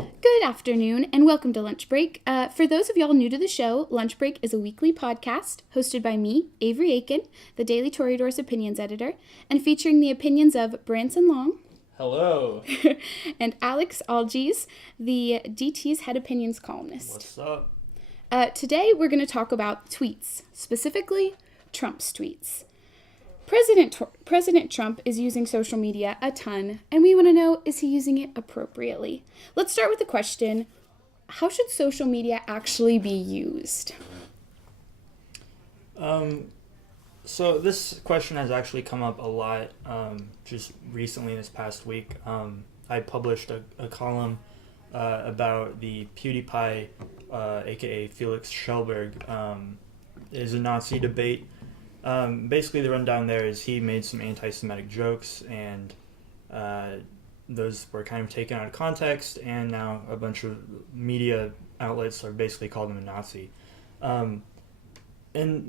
Good afternoon and welcome to Lunch Break. For those of y'all new to the show, Lunch Break is a weekly podcast hosted by me, Avery Aiken, the Daily Toreador's opinions editor, and featuring the opinions of Branson Long. Hello. And Alex Algies, the DT's head opinions columnist. What's up? Today we're going to talk about tweets, specifically Trump's tweets. President Trump is using social media a ton, and we want to know, is he using it appropriately? Let's start with the question, how should social media actually be used? So this question has actually come up a lot just recently this past week. I published a column about the PewDiePie, aka Felix Schellberg, is a Nazi debate. Basically, the rundown there is he made some anti-Semitic jokes, and those were kind of taken out of context, and now a bunch of media outlets are basically called him a Nazi. And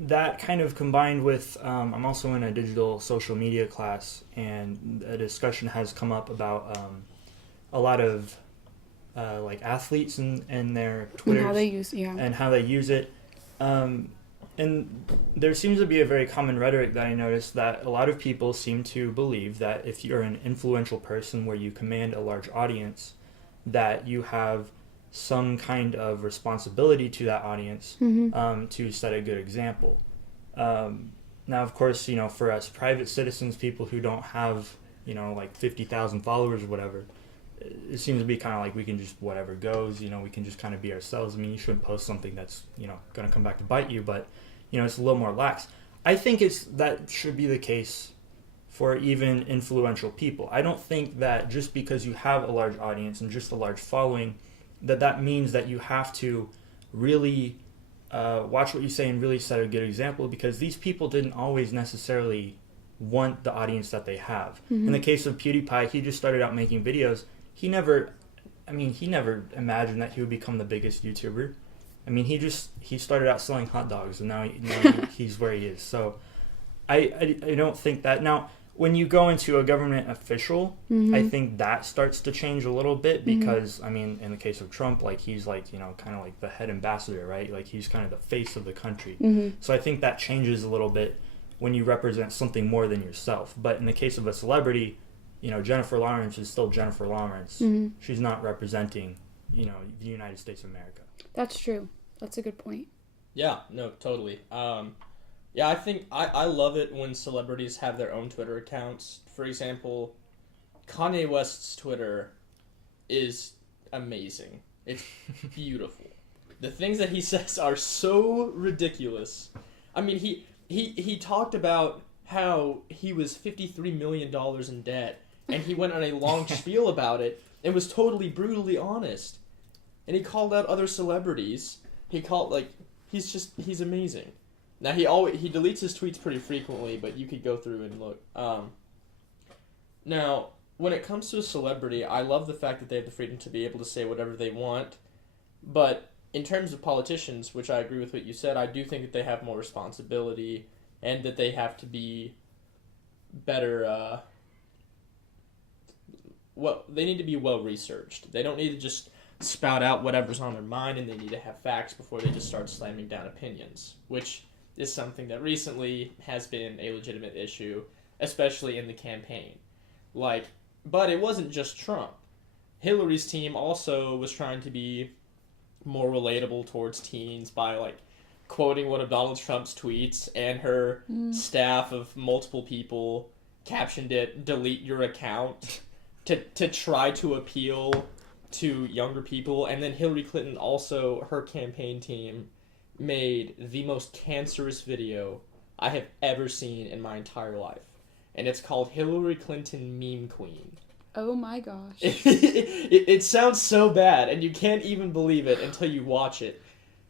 that kind of combined with, I'm also in a digital social media class, and a discussion has come up about a lot of like athletes and their Twitters and how they use it. And there seems to be a very common rhetoric that I noticed that a lot of people seem to believe that if you're an influential person where you command a large audience, that you have some kind of responsibility to that audience to set a good example. Now, of course, for us private citizens, people who don't have, like 50,000 followers or whatever, it seems to be kind of like we can just whatever goes, we can just kind of be ourselves. I mean, you shouldn't post something that's, going to come back to bite you, but, it's a little more lax. I think that should be the case for even influential people. I don't think that just because you have a large audience and just a large following, that means that you have to really watch what you say and really set a good example, because these people didn't always necessarily want the audience that they have. In the case of PewDiePie, he just started out making videos. He never imagined that he would become the biggest YouTuber. I mean, he started out selling hot dogs, and now he's where he is. So I don't think that. Now, when you go into a government official, I think that starts to change a little bit, because, I mean, in the case of Trump, like, he's like, kind of like the head ambassador, right? Like, he's kind of the face of the country. So I think that changes a little bit when you represent something more than yourself. But in the case of a celebrity, Jennifer Lawrence is still Jennifer Lawrence. She's not representing, the United States of America. That's true. That's a good point. Yeah, no, totally. Yeah, I think I love it when celebrities have their own Twitter accounts. For example, Kanye West's Twitter is amazing. It's beautiful. The things that he says are so ridiculous. I mean, he talked about how he was $53 million in debt, and he went on a long spiel about it and was totally brutally honest. And he called out other celebrities. He's amazing. Now, he deletes his tweets pretty frequently, but you could go through and look. Now, when it comes to a celebrity, I love the fact that they have the freedom to be able to say whatever they want. But in terms of politicians, which I agree with what you said, I do think that they have more responsibility and that they have to be better. They need to be well researched. They don't need to just spout out whatever's on their mind, and they need to have facts before they just start slamming down opinions, which is something that recently has been a legitimate issue, especially in the campaign. But it wasn't just Trump. Hillary's team also was trying to be more relatable towards teens by quoting one of Donald Trump's tweets, and her staff of multiple people captioned it, "Delete your account," to try to appeal to younger people. And then Hillary Clinton, also her campaign team, made the most cancerous video I have ever seen in my entire life. And it's called Hillary Clinton Meme Queen. Oh my gosh. It sounds so bad, and you can't even believe it until you watch it.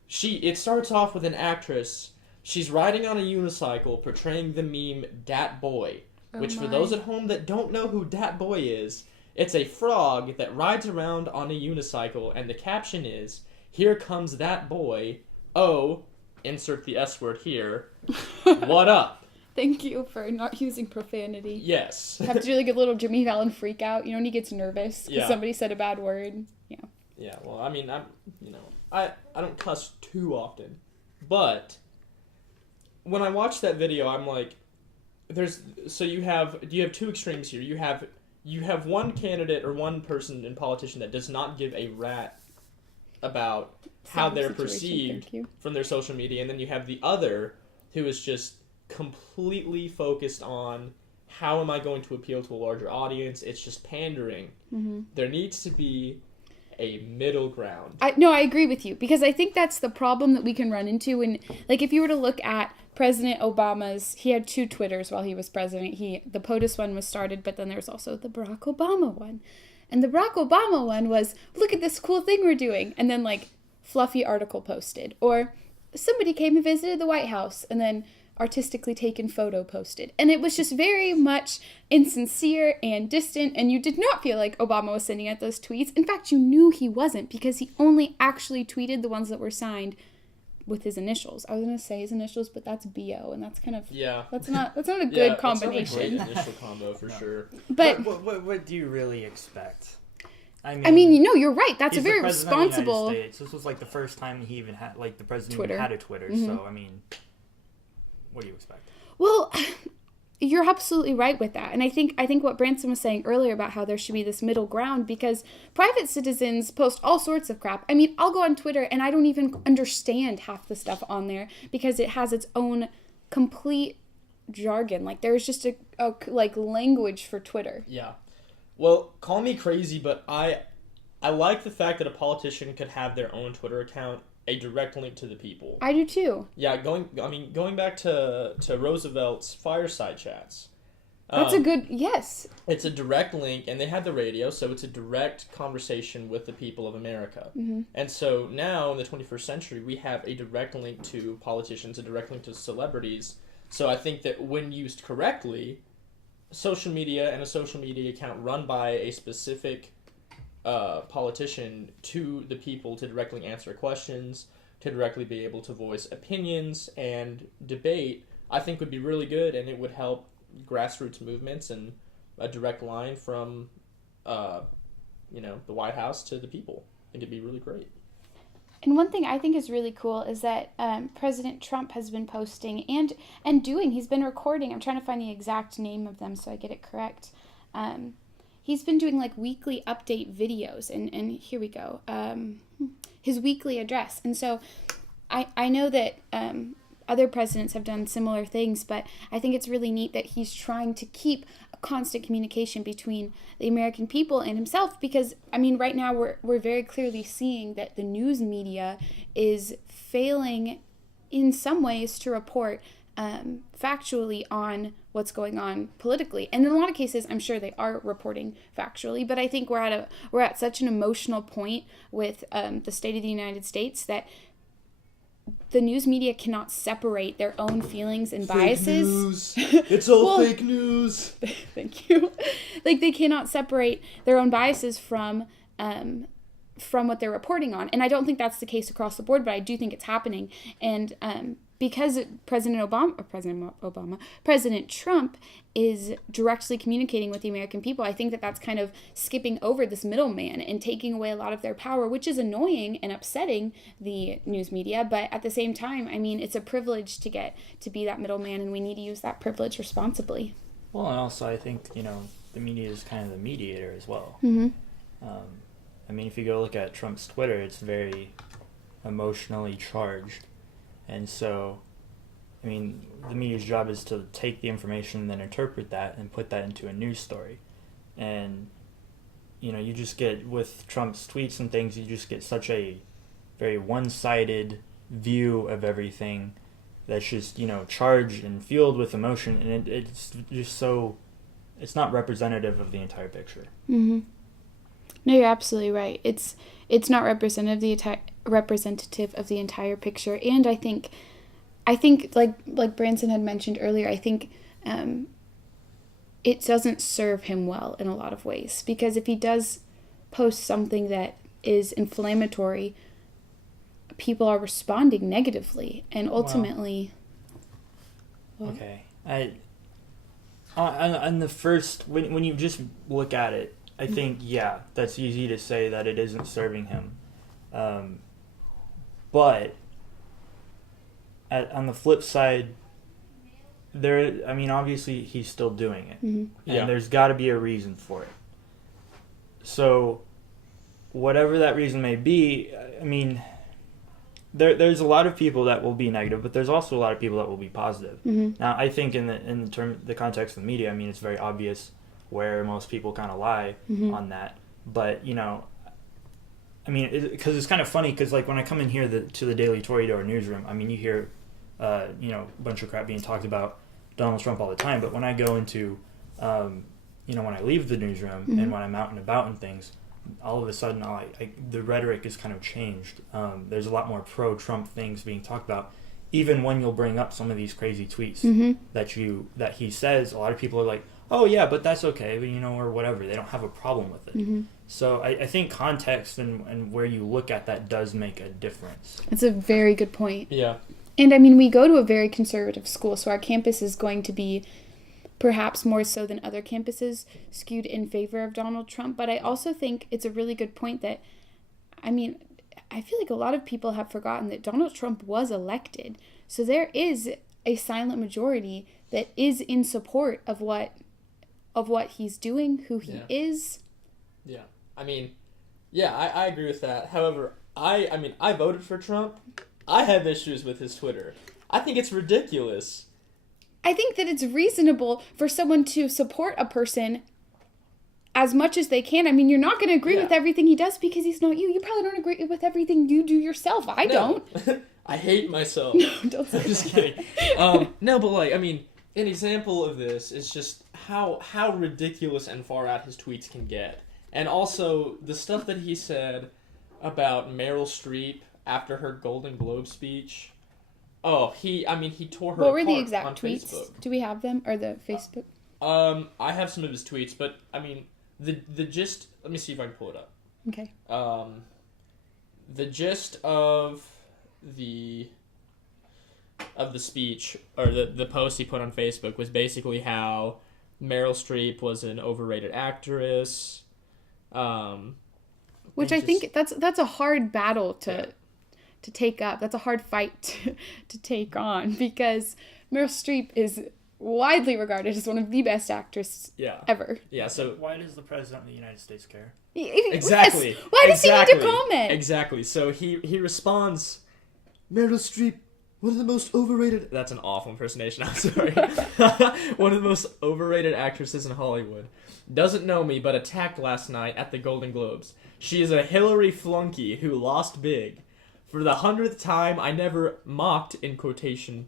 It starts off with an actress. She's riding on a unicycle portraying the meme Dat Boy, which for those at home that don't know who Dat Boy is, it's a frog that rides around on a unicycle, and the caption is, "Here comes that boy. Oh, insert the S word here. What up?" Thank you for not using profanity. Yes. Have to do like a little Jimmy Fallon freak out, when he gets nervous because Yeah. somebody said a bad word. Yeah. Yeah, well, I mean, I don't cuss too often, but when I watch that video, I'm like, you have two extremes here. You have one candidate or one person and politician that does not give a rat about how they're perceived from their social media, and then you have the other who is just completely focused on how am I going to appeal to a larger audience. It's just pandering. Mm-hmm. There needs to be a middle ground. I agree with you, because I think that's the problem that we can run into when, like, if you were to look at President Obama's, he had 2 Twitters while he was president. The POTUS one was started, but then there's also the Barack Obama one. And the Barack Obama one was, look at this cool thing we're doing. And then, like, fluffy article posted. Or somebody came and visited the White House, and then artistically taken photo posted. And it was just very much insincere and distant, and you did not feel like Obama was sending out those tweets. In fact, you knew he wasn't, because he only actually tweeted the ones that were signed with his initials. I was going to say his initials, but that's BO, and that's kind of... Yeah. That's not a good combination. That's not a great initial combo, for sure. But what do you really expect? I mean, you're right. That's a very responsible... This was like the first time he even had, like, the president Twitter. even had a Twitter, Mm-hmm. so, I mean, what do you expect? Well, you're absolutely right with that. And I think what Branson was saying earlier about how there should be this middle ground, because private citizens post all sorts of crap. I mean, I'll go on Twitter and I don't even understand half the stuff on there because it has its own complete jargon. Like, there's just a language for Twitter. Yeah. Well, call me crazy, but I like the fact that a politician could have their own Twitter account, a direct link to the people. I do too. Yeah, going back to Roosevelt's fireside chats. That's a good, yes. It's a direct link, and they had the radio, so it's a direct conversation with the people of America. Mm-hmm. And so now, in the 21st century, we have a direct link to politicians, a direct link to celebrities. So I think that when used correctly, social media and a social media account run by a specific politician to the people to directly answer questions, to directly be able to voice opinions and debate, I think would be really good, and it would help grassroots movements and a direct line from the White House to the people. I think it'd be really great. And one thing I think is really cool is that President Trump has been posting and doing, he's been recording, I'm trying to find the exact name of them so I get it correct. He's been doing like weekly update videos, and here we go. His weekly address. And so I know that other presidents have done similar things, but I think it's really neat that he's trying to keep a constant communication between the American people and himself, because, I mean, right now we're very clearly seeing that the news media is failing in some ways to report factually on what's going on politically. And in a lot of cases, I'm sure they are reporting factually, but I think we're at such an emotional point with the state of the United States that the news media cannot separate their own feelings and biases. Fake news. It's all fake news. Thank you. Like, they cannot separate their own biases from what they're reporting on. And I don't think that's the case across the board, but I do think it's happening. And because President Trump is directly communicating with the American people, I think that that's kind of skipping over this middleman and taking away a lot of their power, which is annoying and upsetting the news media. But at the same time, I mean, it's a privilege to get to be that middleman, and we need to use that privilege responsibly. Well, and also I think, the media is kind of the mediator as well. Mm-hmm. I mean, if you go look at Trump's Twitter, it's very emotionally charged. And so, I mean, the media's job is to take the information and then interpret that and put that into a news story. And, you just get, with Trump's tweets and things, you just get such a very one-sided view of everything that's just, charged and fueled with emotion. And it's just so, it's not representative of the entire picture. Mm-hmm. No, you're absolutely right. It's not representative of the entire picture, and I think like Branson had mentioned earlier, I think it doesn't serve him well in a lot of ways, because if he does post something that is inflammatory, people are responding negatively, and ultimately. Well, okay, on the first when you just look at it I think, yeah, that's easy to say that it isn't serving him. But on the flip side, obviously he's still doing it. Mm-hmm. And there's got to be a reason for it. So, whatever that reason may be, there's a lot of people that will be negative, but there's also a lot of people that will be positive. Mm-hmm. Now, I think in the context of the media, it's very obvious where most people kind of lie Mm-hmm. on that. But because it's kind of funny because like when I come in here to the Daily Toreador newsroom, you hear a bunch of crap being talked about Donald Trump all the time. But when I go into when I leave the newsroom Mm-hmm. and when I'm out and about and things, all of a sudden the rhetoric is kind of changed. There's a lot more pro-Trump things being talked about. Even when you'll bring up some of these crazy tweets Mm-hmm. that he says, a lot of people are like, oh yeah, but that's okay, but, or whatever. They don't have a problem with it. Mm-hmm. So I think context and where you look at that does make a difference. That's a very good point. Yeah. And we go to a very conservative school, so our campus is going to be perhaps more so than other campuses skewed in favor of Donald Trump. But I also think it's a really good point that, I feel like a lot of people have forgotten that Donald Trump was elected. So there is a silent majority that is in support of what he's doing, who he is. Yeah. I agree with that. However, I voted for Trump. I have issues with his Twitter. I think it's ridiculous. I think that it's reasonable for someone to support a person as much as they can. You're not going to agree with everything he does because he's not you. You probably don't agree with everything you do yourself. I don't. I hate myself. No, don't say I'm just that. kidding. No, but an example of this is just how ridiculous and far out his tweets can get. And also, the stuff that he said about Meryl Streep after her Golden Globe speech. Oh, he tore her apart. What were the exact on tweets? Facebook. Do we have them? Or the Facebook? I have some of his tweets, but, the gist... Let me see if I can pull it up. Okay. The gist of the speech, or the post he put on Facebook, was basically how Meryl Streep was an overrated actress. Which I think that's a hard battle to take up. That's a hard fight to take on because Meryl Streep is widely regarded as one of the best actresses ever. Yeah, so... Why does the President of the United States care? Exactly. Yes. Why does he need to comment? Exactly. So he responds, Meryl Streep, one of the most overrated... That's an awful impersonation, I'm sorry. One of the most overrated actresses in Hollywood. Doesn't know me, but attacked last night at the Golden Globes. She is a Hillary flunky who lost big. For the 100th time, I never mocked, in quotation,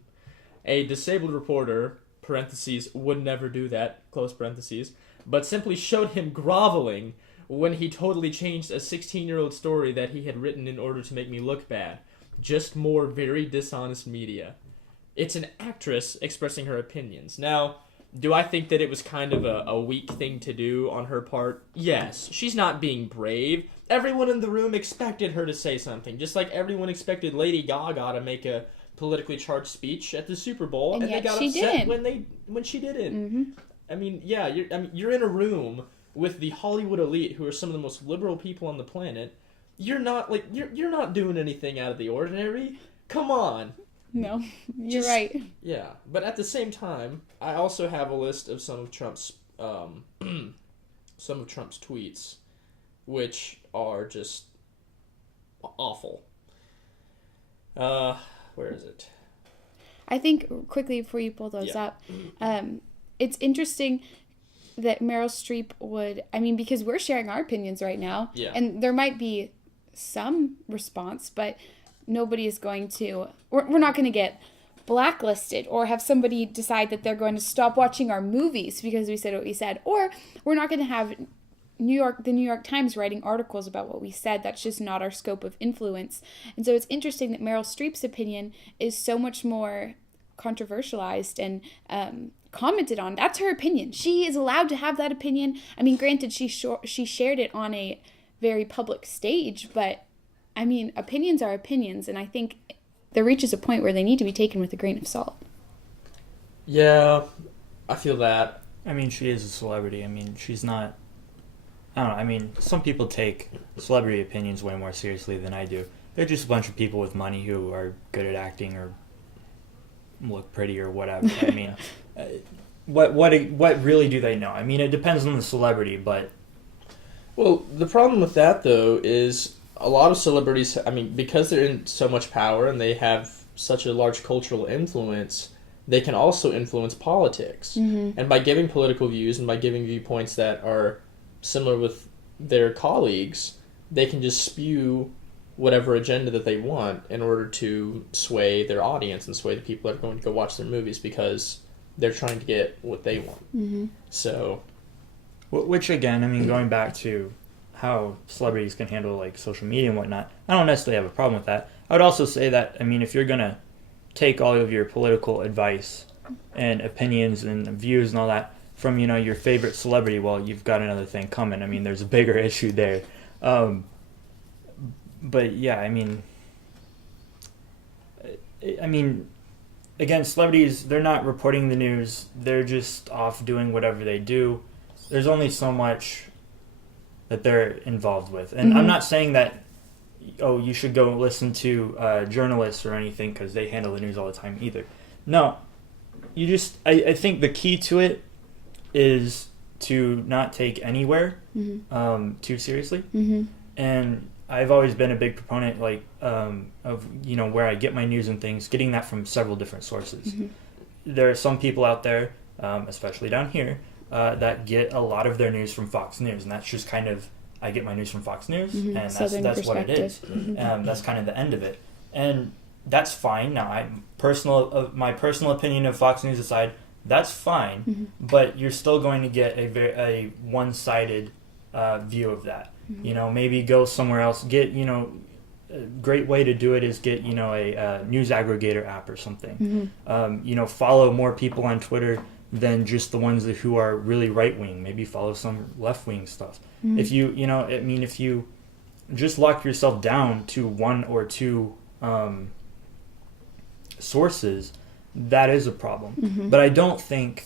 a disabled reporter, parentheses, would never do that, close parentheses, but simply showed him groveling when he totally changed a 16-year-old story that he had written in order to make me look bad. Just more very dishonest media. It's an actress expressing her opinions. Now, do I think that it was kind of a weak thing to do on her part? Yes. She's not being brave. Everyone in the room expected her to say something, just like everyone expected Lady Gaga to make a politically charged speech at the Super Bowl, and they got upset when she didn't. Mm-hmm. You're in a room with the Hollywood elite, who are some of the most liberal people on the planet. You're not doing anything out of the ordinary. Come on. No, you're right. Yeah, but at the same time, I also have a list of some of Trump's tweets, which are just awful. Where is it? I think, quickly before you pull those up, it's interesting that Meryl Streep would, because we're sharing our opinions right now, and there might be some response, but nobody is going to, we're not going to get blacklisted or have somebody decide that they're going to stop watching our movies because we said what we said, or we're not going to have the New York Times writing articles about what we said. That's just not our scope of influence. And so it's interesting that Meryl Streep's opinion is so much more controversialized and commented on. That's her opinion. She is allowed to have that opinion. Granted, she shared it on a very public stage, but opinions are opinions, and I think there reaches a point where they need to be taken with a grain of salt. Yeah, I feel that. She is a celebrity. She's not... I don't know. I mean, some people take celebrity opinions way more seriously than I do. They're just a bunch of people with money who are good at acting or look pretty or whatever. I mean, what really do they know? I mean, it depends on the celebrity, but Well, the problem with that, though, is a lot of celebrities, I mean, because they're in so much power and they have such a large cultural influence, they can also influence politics. Mm-hmm. And by giving political views and by giving viewpoints that are similar with their colleagues, they can just spew whatever agenda that they want in order to sway their audience and sway the people that are going to go watch their movies because they're trying to get what they want. Mm-hmm. So, which again, I mean, going back to how celebrities can handle like social media and whatnot, I don't necessarily have a problem with that. I would also say that, I mean, if you're gonna take all of your political advice and opinions and views and all that from, you know, your favorite celebrity, well, you've got another thing coming. I mean, there's a bigger issue there. But yeah, I mean, again, celebrities, they're not reporting the news. They're just off doing whatever they do. There's only so much that they're involved with. And I'm not saying that, oh, you should go listen to journalists or anything because they handle the news all the time either. No, you just, I think the key to it is to not take anywhere too seriously. Mm-hmm. And I've always been a big proponent, like, of, you know, where I get my news and things, getting that from several different sources. Mm-hmm. There are some people out there, especially down here, that get a lot of their news from Fox News, and that's just kind of, I get my news from Fox News, Mm-hmm. and Southern that's what it is. perspective. That's kind of the end of it, and that's fine. Now, my personal opinion of Fox News aside, that's fine, Mm-hmm. but you're still going to get a one-sided view of that. Mm-hmm. You know, maybe go somewhere else. Get, you know, a great way to do it is get, you know, a news aggregator app or something. Mm-hmm. You know, follow more people on Twitter than just the ones who are really right wing. Maybe follow some left wing stuff. Mm-hmm. If you, you know, I mean, if you just lock yourself down to one or two sources, that is a problem. Mm-hmm. But I don't think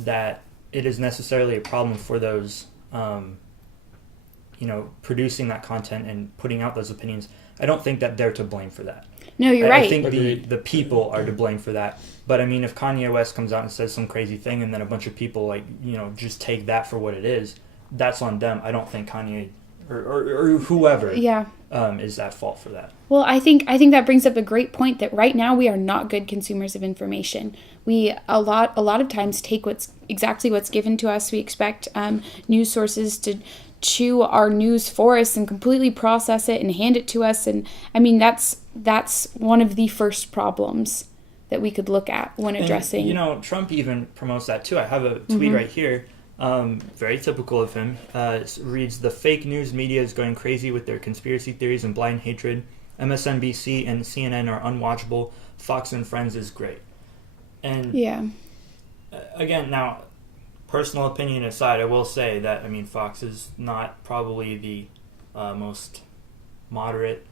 that it is necessarily a problem for those, you know, producing that content and putting out those opinions. I don't think that they're to blame for that. No, you're right. I think Agreed. the people are to blame for that. But I mean, if Kanye West comes out and says some crazy thing and then a bunch of people, like, you know, just take that for what it is, that's on them. I don't think Kanye or whoever Yeah. Is at fault for that. Well, I think that brings up a great point that right now we are not good consumers of information. We a lot of times take what's given to us. We expect news sources to chew our news for us and completely process it and hand it to us. And I mean, that's one of the first problems that we could look at when addressing. And, you know, Trump even promotes that too. I have a tweet right here. Very typical of him. It reads, "The fake news media is going crazy with their conspiracy theories and blind hatred. MSNBC and CNN are unwatchable. Fox and Friends is great." And Yeah. again, now, personal opinion aside, I will say that, I mean, Fox is not probably the most moderate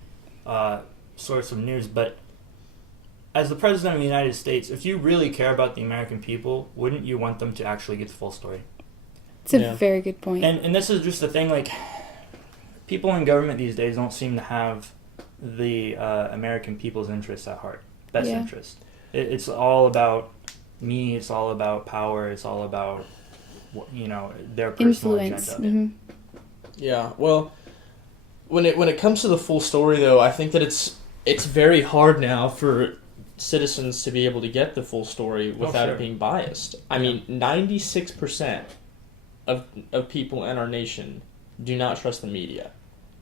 source of news, but as the President of the United States, if you really care about the American people, wouldn't you want them to actually get the full story? It's a Yeah. very good point. And this is just the thing, like, people in government these days don't seem to have the American people's interests at heart, best Yeah. interest. It's all about me, it's all about power, it's all about, you know, their personal Influence. agenda. Mm-hmm. yeah. Well, when it comes to the full story, though, I think that it's very hard now for citizens to be able to get the full story without sure. it being biased. I mean, 96% of people in our nation do not trust the media.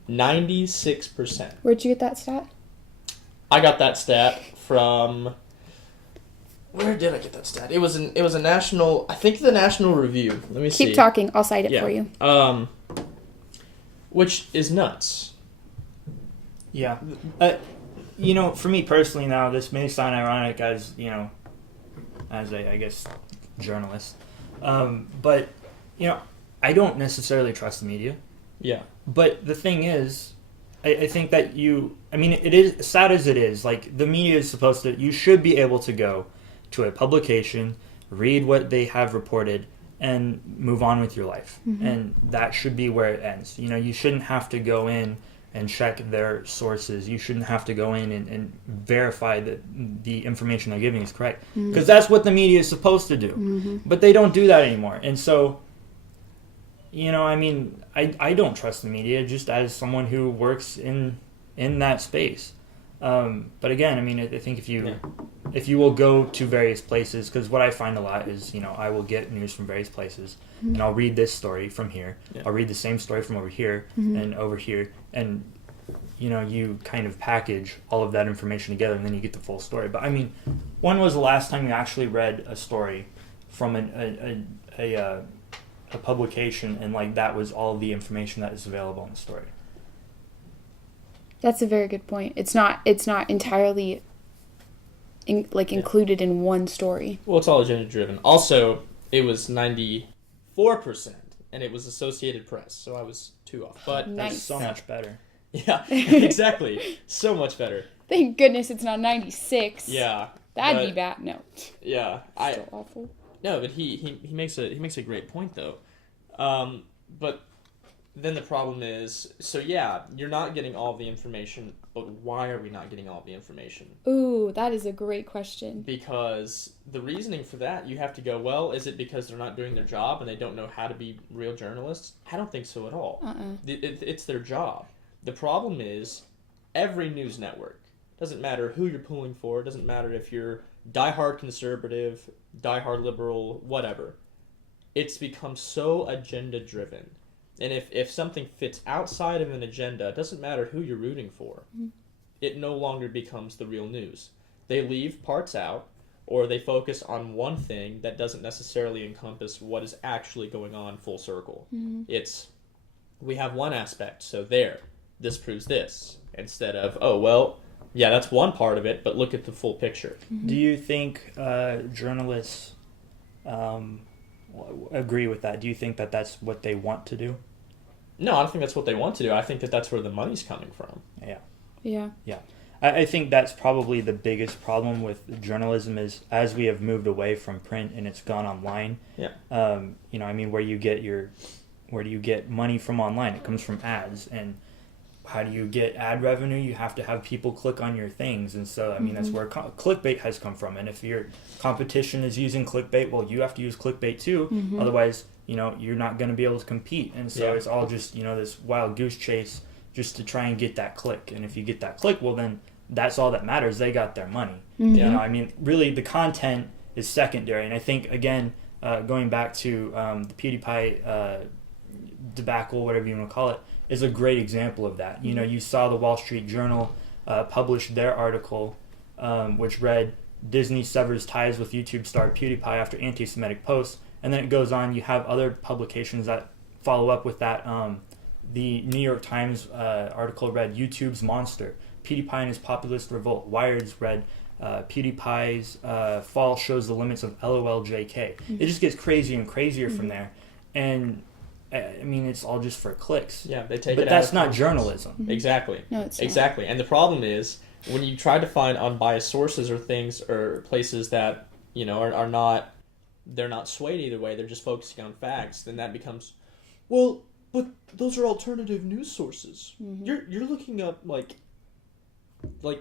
96%. Where'd you get that stat? I got that stat from. Where did I get that stat? It was a national. I think the National Review. Let me see. Keep talking. I'll cite it Yeah. for you. Which is nuts. Yeah. You know, for me personally now, this may sound ironic as, you know, as a, I guess, journalist. But, you know, I don't necessarily trust the media. Yeah. But the thing is, I think that it is, sad as it is, like, the media is you should be able to go to a publication, read what they have reported, and move on with your life. Mm-hmm. And that should be where it ends. You shouldn't have to go in and check their sources. You shouldn't have to go in and verify that the information they're giving is correct. Because that's what the media is supposed to do. But they don't do that anymore. And so, I don't trust the media just as someone who works in that space. But again, I think if you will go to various places, because what I find a lot is, I will get news from various places, and I'll read this story from here. Yeah. I'll read the same story from over here and over here, and you kind of package all of that information together, and then you get the full story. But when was the last time you actually read a story from a publication, and that was all of the information that is available in the story? That's a very good point. It's not entirely included in one story. Well, it's all agenda driven. Also, it was 94%, and it was Associated Press, so I was 2 off. But nice. That's so much better. Yeah, exactly. So much better. Thank goodness it's not 96. Yeah, that'd be bad. No. Yeah, still awful. No, but he makes a great point though. But then the problem is, so yeah, you're not getting all the information, but why are we not getting all the information? Ooh, that is a great question. Because the reasoning for that, you have to go, well, is it because they're not doing their job and they don't know how to be real journalists? I don't think so at all. It's their job. The problem is, every news network, doesn't matter who you're pulling for, doesn't matter if you're diehard conservative, diehard liberal, whatever, it's become so agenda driven. And if something fits outside of an agenda, it doesn't matter who you're rooting for. It no longer becomes the real news. They leave parts out, or they focus on one thing that doesn't necessarily encompass what is actually going on full circle. It's, we have one aspect, so this proves this, instead of, oh, well, yeah, that's one part of it, but look at the full picture. Do you think journalists agree with that? Do you think that that's what they want to do? No, I don't think that's what they want to do. I think that that's where the money's coming from. Yeah. I think that's probably the biggest problem with journalism is as we have moved away from print and it's gone online. Where do you get money from online? It comes from ads. And how do you get ad revenue? You have to have people click on your things. And so, that's where clickbait has come from. And if your competition is using clickbait, well, you have to use clickbait too. Otherwise, you're not going to be able to compete. And so it's all just, this wild goose chase just to try and get that click. And if you get that click, well, then that's all that matters. They got their money. Really the content is secondary. And I think, again, going back to the PewDiePie debacle, whatever you want to call it, is a great example of that. You saw the Wall Street Journal publish their article, which read, Disney severs ties with YouTube star PewDiePie after anti-Semitic posts. And then it goes on. You have other publications that follow up with that. The New York Times article read, YouTube's monster, PewDiePie and his populist revolt. Wired's read, PewDiePie's fall shows the limits of LOLJK. It just gets crazier and crazier from there. And it's all just for clicks. Yeah, they take but it. But that's not journalism. Exactly. No, it's exactly. not. And the problem is when you try to find unbiased sources or things or places that are not, they're not swayed either way. They're just focusing on facts. Then that becomes, well, but those are alternative news sources. You're looking up like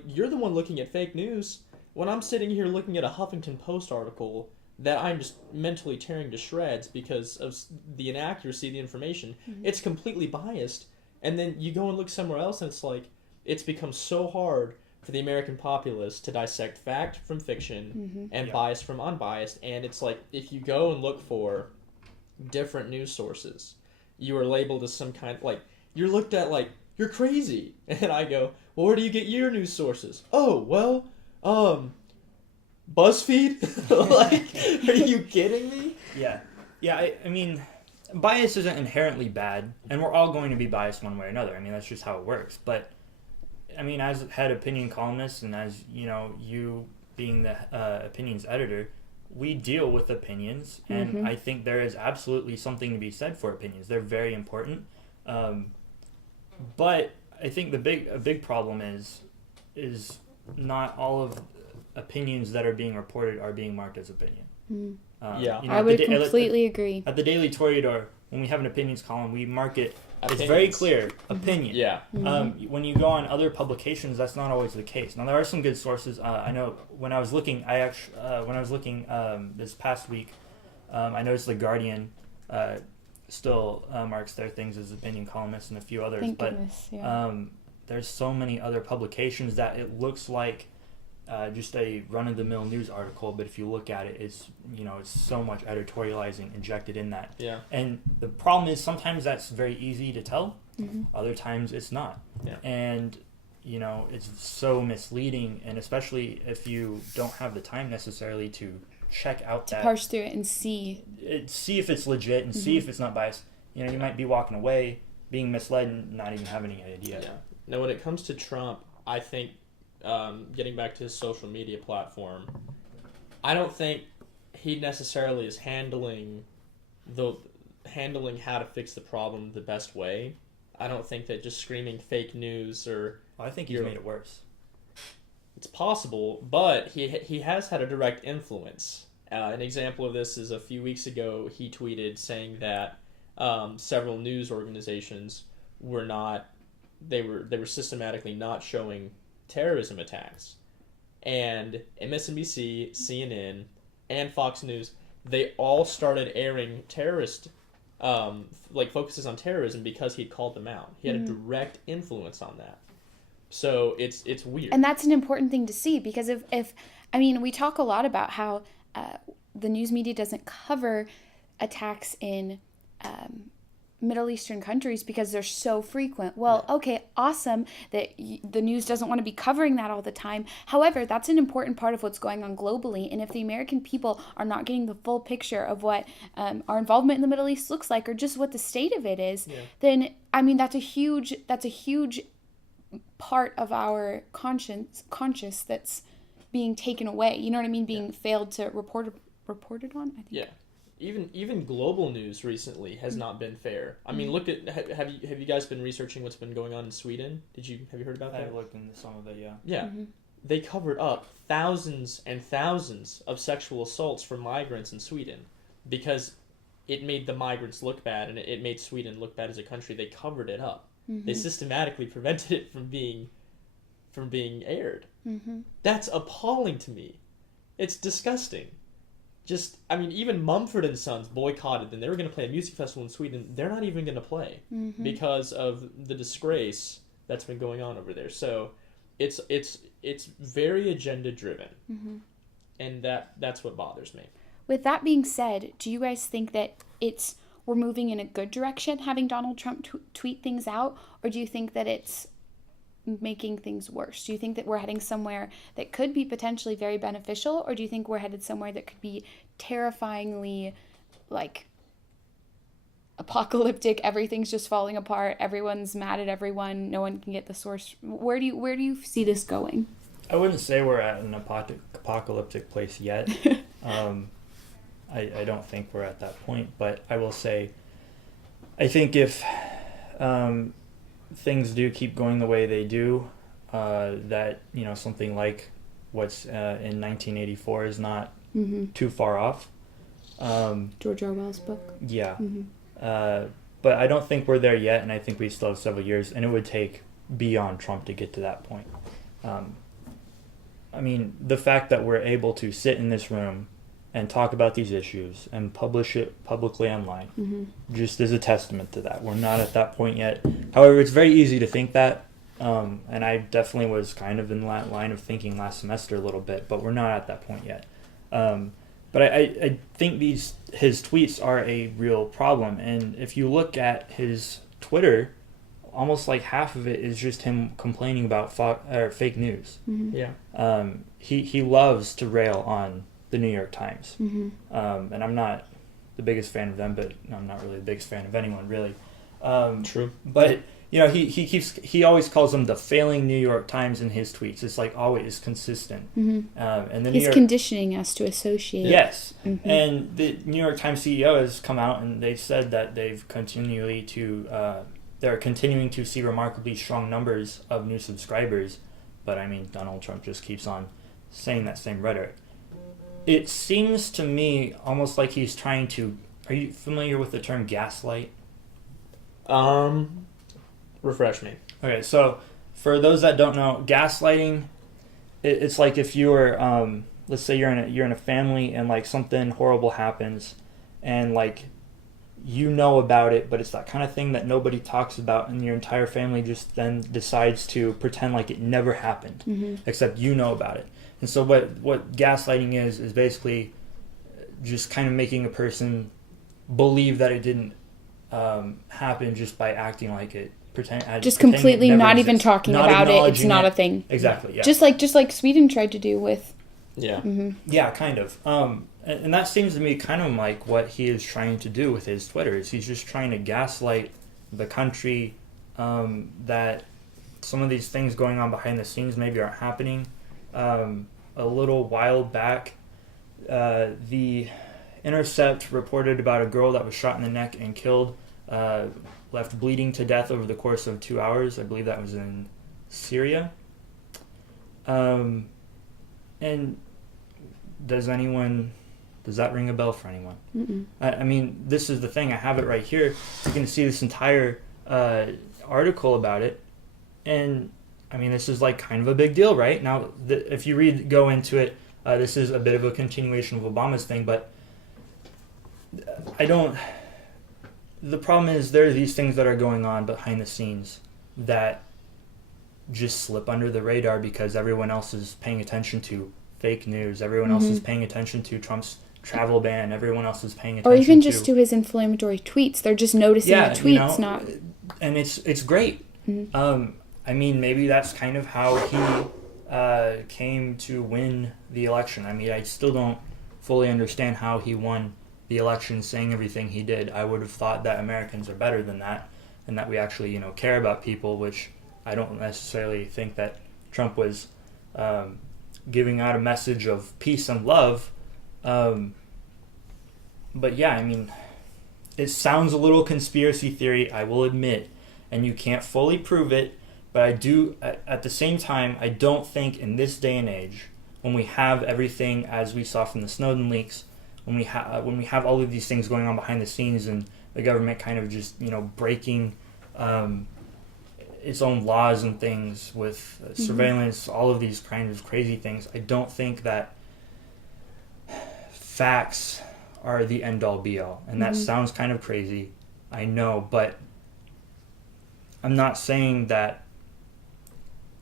you're the one looking at fake news. When I'm sitting here looking at a Huffington Post article that I'm just mentally tearing to shreds because of the inaccuracy of the information. It's completely biased. And then you go and look somewhere else and it's like, it's become so hard for the American populace to dissect fact from fiction and bias from unbiased. And it's like, if you go and look for different news sources, you are labeled as some kind, you're looked at like, you're crazy. And I go, well, where do you get your news sources? Oh, well, BuzzFeed? Are you kidding me? Yeah. Bias isn't inherently bad, and we're all going to be biased one way or another. That's just how it works. But, as head opinion columnist and as, you being the opinions editor, we deal with opinions, and I think there is absolutely something to be said for opinions. They're very important. But I think a big problem is not all of opinions that are being reported are being marked as opinion. Yeah. I would completely agree. At the Daily Toreador, when we have an opinions column, we mark it. Opinions. It's very clear, opinion. Yeah. When you go on other publications, that's not always the case. Now there are some good sources. I know when I was looking, this past week, I noticed the Guardian still marks their things as opinion columnists and a few others. Thank but goodness, yeah. there's so many other publications that it looks like just a run-of-the-mill news article, but if you look at it, it's so much editorializing injected in that. Yeah. And the problem is sometimes that's very easy to tell. Other times it's not. Yeah. And it's so misleading, and especially if you don't have the time necessarily to check out to parse through it and see if it's legit and see if it's not biased. You might be walking away being misled and not even have any idea. Yeah. Now, when it comes to Trump, I think getting back to his social media platform, I don't think he necessarily is handling how to fix the problem the best way. I don't think that just screaming fake news or... Well, I think he's made it worse. It's possible, but he has had a direct influence. An example of this is a few weeks ago, he tweeted saying that several news organizations were systematically not showing terrorism attacks. And MSNBC, CNN, and Fox News, they all started airing terrorist focuses on terrorism because he'd called them out. He had a direct influence on that. So it's weird. And that's an important thing to see, because if we talk a lot about how the news media doesn't cover attacks in Middle Eastern countries because they're so frequent. Well, okay, awesome that the news doesn't want to be covering that all the time. However, that's an important part of what's going on globally. And if the American people are not getting the full picture of what our involvement in the Middle East looks like, or just what the state of it is, then that's a huge part of our conscious that's being taken away. You know what I mean? Being failed to reported on, I think. Yeah. Even global news recently has not been fair. I mean, look at have you guys been researching what's been going on in Sweden? Have you heard about that? I've looked into some of it, yeah. Yeah. They covered up thousands and thousands of sexual assaults from migrants in Sweden because it made the migrants look bad, and it made Sweden look bad as a country. They covered it up. They systematically prevented it from being aired. That's appalling to me. It's disgusting. Even Mumford & Sons boycotted them. They were going to play a music festival in Sweden. They're not even going to play because of the disgrace that's been going on over there. So it's very agenda driven, and that's what bothers me. With that being said, do you guys think that we're moving in a good direction having Donald Trump tweet things out, or do you think that it's making things worse? Do you think that we're heading somewhere that could be potentially very beneficial, or do you think we're headed somewhere that could be terrifyingly apocalyptic? Everything's just falling apart, everyone's mad at everyone, no one can get the source. Where do you see this going? I wouldn't say we're at an apocalyptic place yet. I don't think we're at that point, but I will say I think if things do keep going the way they do, that something like what's in 1984 is not too far off. George Orwell's book. Yeah. But I don't think we're there yet, and I think we still have several years, and it would take beyond Trump to get to that point. The fact that we're able to sit in this room and talk about these issues and publish it publicly online just is a testament to that. We're not at that point yet. However, it's very easy to think that, and I definitely was kind of in that line of thinking last semester a little bit, but we're not at that point yet. But I think his tweets are a real problem, and if you look at his Twitter, almost like half of it is just him complaining about fake news. Yeah. He loves to rail on the New York Times. And I'm not the biggest fan of them, but I'm not really the biggest fan of anyone, really. True. But he always calls them the failing New York Times in his tweets. It's always consistent. And the He's conditioning us to associate. Yes. And the New York Times CEO has come out and they said that they're continuing to see remarkably strong numbers of new subscribers. But Donald Trump just keeps on saying that same rhetoric. It seems to me almost like he's trying to. Are you familiar with the term gaslight? Refresh me. Okay, so for those that don't know, gaslighting, it's like if you were, let's say you're in a family and like something horrible happens, and like you know about it, but it's that kind of thing that nobody talks about, and your entire family just then decides to pretend like it never happened, except you know about it. And so what gaslighting is basically just kind of making a person believe that it didn't happen just by acting like it. Just completely not even talking about it. It's not a thing. Exactly. Yeah. Just like Sweden tried to do with. Yeah. Yeah, kind of. And that seems to me kind of like what he is trying to do with his Twitter. Is he's just trying to gaslight the country that some of these things going on behind the scenes maybe aren't happening. A little while back, the Intercept reported about a girl that was shot in the neck and killed, left bleeding to death over the course of 2 hours. I believe that was in Syria. And does that ring a bell for anyone? I mean, this is the thing. I have it right here. You can see this entire article about it. And, I mean, this is like kind of a big deal, right? Now, if you go into it, this is a bit of a continuation of Obama's thing, but the problem is there are these things that are going on behind the scenes that just slip under the radar because everyone else is paying attention to fake news. Everyone else is paying attention to Trump's travel ban. Everyone else is paying attention or even just to his inflammatory tweets. They're just noticing the tweets, not. And it's great. I mean, maybe that's kind of how he came to win the election. I mean, I still don't fully understand how he won the election saying everything he did. I would have thought that Americans are better than that, and that we actually, care about people, which I don't necessarily think that Trump was giving out a message of peace and love. But yeah, I mean, it sounds a little conspiracy theory, I will admit, and you can't fully prove it, but I do, at the same time, I don't think in this day and age, when we have everything as we saw from the Snowden leaks, when we have all of these things going on behind the scenes and the government kind of just, breaking its own laws and things with surveillance, all of these kinds of crazy things, I don't think that facts are the end-all be-all. And that sounds kind of crazy, I know, but I'm not saying that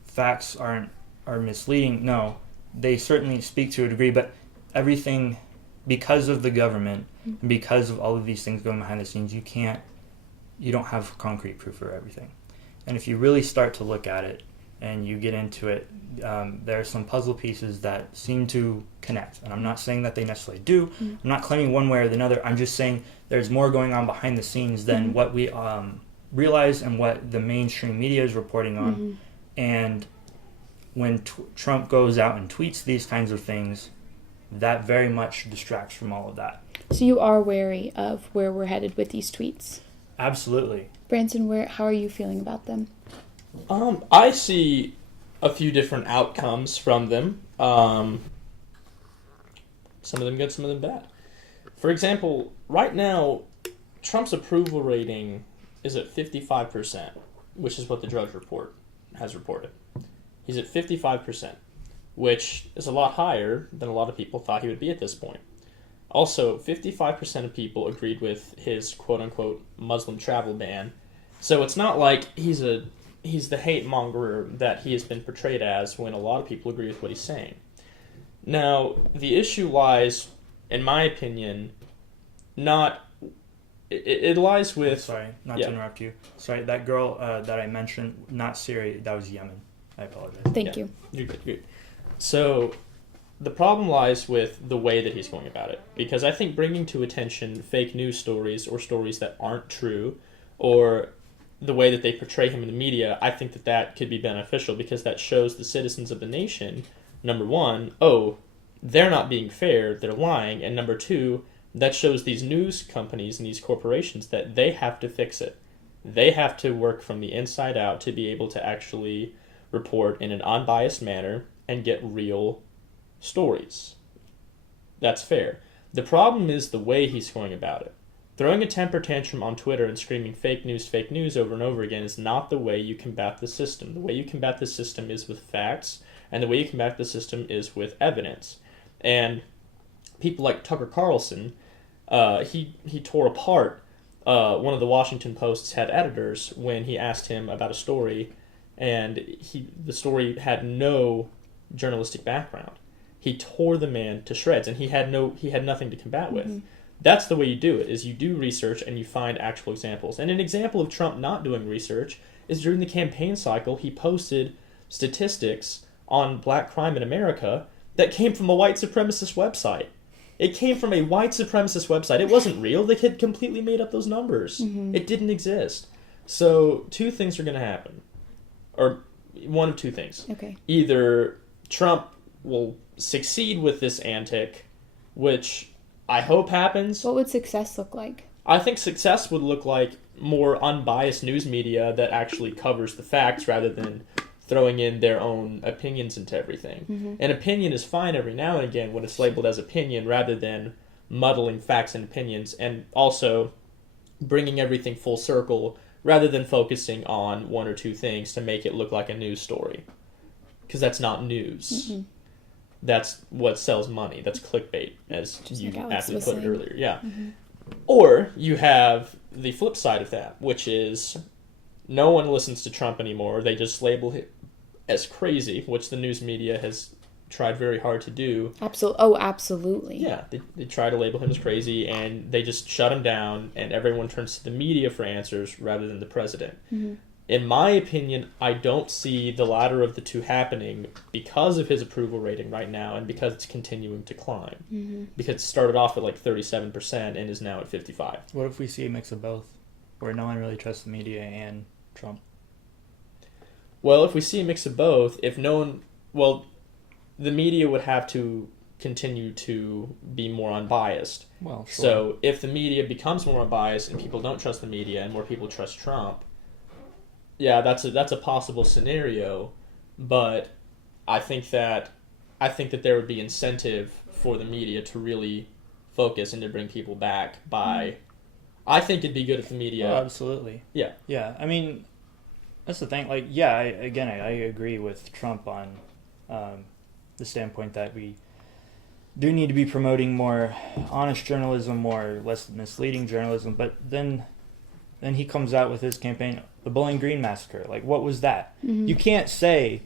facts are misleading. No, they certainly speak to a degree, but everything, because of the government and because of all of these things going behind the scenes, you don't have concrete proof for everything. And if you really start to look at it and you get into it, there are some puzzle pieces that seem to connect. And I'm not saying that they necessarily do. I'm not claiming one way or the other. I'm just saying there's more going on behind the scenes than what we realize and what the mainstream media is reporting on. And when Trump goes out and tweets these kinds of things, that very much distracts from all of that. So you are wary of where we're headed with these tweets? Absolutely. Branson, how are you feeling about them? I see a few different outcomes from them. Some of them good, some of them bad. For example, right now, Trump's approval rating is at 55%, which is what the Drudge Report has reported. He's at 55%, which is a lot higher than a lot of people thought he would be at this point. Also, 55% of people agreed with his quote-unquote Muslim travel ban. So it's not like he's the hate monger that he has been portrayed as when a lot of people agree with what he's saying. Now, the issue lies, in my opinion, it lies with... Sorry, not to interrupt you. Sorry, that girl that I mentioned, not Syria, that was Yemen. I apologize. Thank you. You're good. So, the problem lies with the way that he's going about it. Because I think bringing to attention fake news stories or stories that aren't true, or the way that they portray him in the media, I think that could be beneficial because that shows the citizens of the nation, number one, they're not being fair, they're lying, and number two, that shows these news companies and these corporations that they have to fix it. They have to work from the inside out to be able to actually report in an unbiased manner and get real stories. That's fair. The problem is the way he's going about it. Throwing a temper tantrum on Twitter and screaming fake news over and over again is not the way you combat the system. The way you combat the system is with facts, and the way you combat the system is with evidence. And people like Tucker Carlson, he tore apart one of the Washington Post's head editors when he asked him about a story, and the story had no journalistic background. He tore the man to shreds, and he had nothing to combat with. Mm-hmm. That's the way you do it, is you do research and you find actual examples. And an example of Trump not doing research is during the campaign cycle, he posted statistics on black crime in America that came from a white supremacist website. It came from a white supremacist website. It wasn't real. They had completely made up those numbers. Mm-hmm. It didn't exist. So two things are going to happen. Or one of two things. Okay. Either Trump will succeed with this antic, which I hope happens. What would success look like? I think success would look like more unbiased news media that actually covers the facts rather than throwing in their own opinions into everything. Mm-hmm. An opinion is fine every now and again when it's labeled as opinion rather than muddling facts and opinions, and also bringing everything full circle rather than focusing on one or two things to make it look like a news story. Because that's not news. Mm-mm. That's what sells money. That's clickbait, as just you like aptly put it earlier. Yeah. Mm-hmm. Or you have the flip side of that, which is no one listens to Trump anymore. They just label him as crazy, which the news media has tried very hard to do. Absolutely. Yeah, they try to label him as crazy, and they just shut him down, and everyone turns to the media for answers rather than the president. Mm-hmm. In my opinion, I don't see the latter of the two happening because of his approval rating right now and because it's continuing to climb. Mm-hmm. Because it started off at like 37% and is now at 55%. What if we see a mix of both, where no one really trusts the media and Trump? Well, if we see a mix of both, the media would have to continue to be more unbiased. Well, sure. So if the media becomes more unbiased and people don't trust the media and more people trust Trump, yeah, that's a possible scenario, but I think that there would be incentive for the media to really focus and to bring people back by. I think it'd be good if the media. Oh, absolutely. Yeah. Yeah. I mean, that's the thing. Like, yeah, I agree with Trump on the standpoint that we do need to be promoting more honest journalism, less misleading journalism. But then he comes out with his campaign. The Bowling Green Massacre, like, what was that? Mm-hmm. You can't say,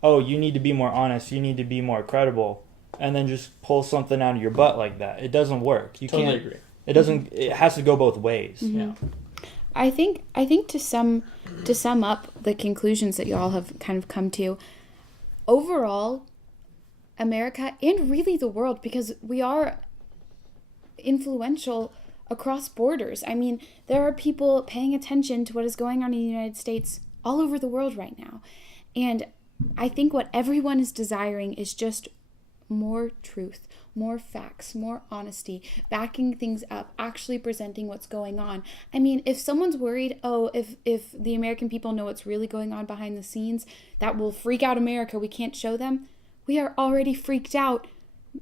oh, you need to be more honest, you need to be more credible, and then just pull something out of your butt like that. It doesn't work. You totally can't agree. It doesn't. It has to go both ways. Mm-hmm. Yeah. I think to sum up the conclusions that you all have kind of come to, overall, America and really the world, because we are influential across borders. I mean, there are people paying attention to what is going on in the United States all over the world right now. And I think what everyone is desiring is just more truth, more facts, more honesty, backing things up, actually presenting what's going on. I mean, if someone's worried, if the American people know what's really going on behind the scenes, that will freak out America, we can't show them. We are already freaked out.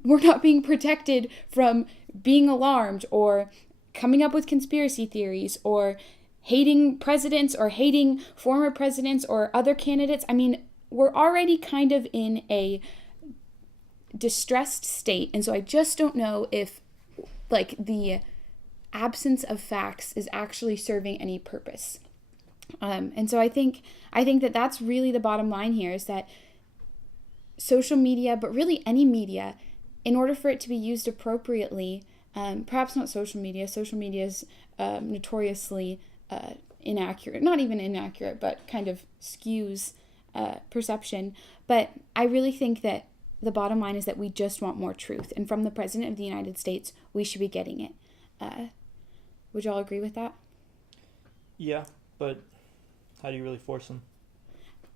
We're not being protected from being alarmed or coming up with conspiracy theories or hating presidents or hating former presidents or other candidates. I mean, we're already kind of in a distressed state. And so I just don't know if, like, the absence of facts is actually serving any purpose. And so I think that that's really the bottom line here, is that social media, but really any media, in order for it to be used appropriately, perhaps not social media is notoriously inaccurate, not even inaccurate, but kind of skews perception. But I really think that the bottom line is that we just want more truth. And from the President of the United States, we should be getting it. Would y'all agree with that? Yeah, but how do you really force them?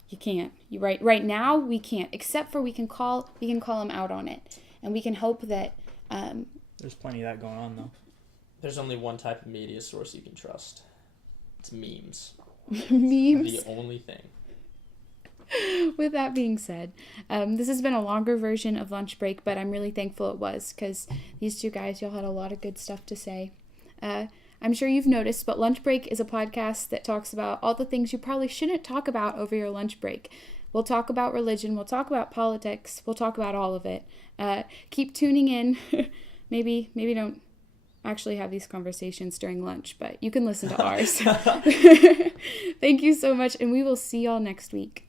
You can't. Right now, we can't, except for we can call them out on it. And we can hope that... There's plenty of that going on, though. There's only one type of media source you can trust. It's memes. Memes? The only thing. With that being said, this has been a longer version of Lunch Break, but I'm really thankful it was because these two guys, y'all had a lot of good stuff to say. I'm sure you've noticed, but Lunch Break is a podcast that talks about all the things you probably shouldn't talk about over your lunch break. We'll talk about religion, we'll talk about politics, we'll talk about all of it. Keep tuning in. maybe don't actually have these conversations during lunch, but you can listen to ours. Thank you so much, and we will see y'all next week.